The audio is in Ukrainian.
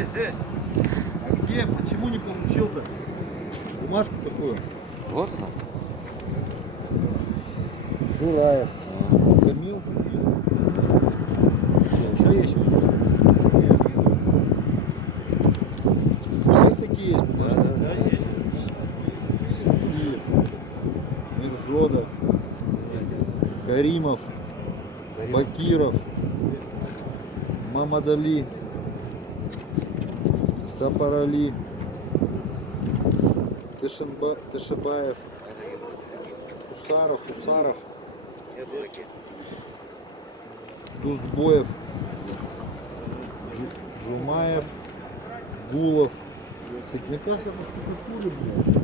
А где? Почему не получил-то? Бумажку такую. Вот она. Жураев. Камил. Еще есть? Все такие есть бумажки? Да, есть. Мирзода. Каримов. Бакиров. Мамадали. Сапарали. Тышебаев. Усаров. Дустбоев. Жумаев. Гулов. Мне кажется, что ты хули, блядь.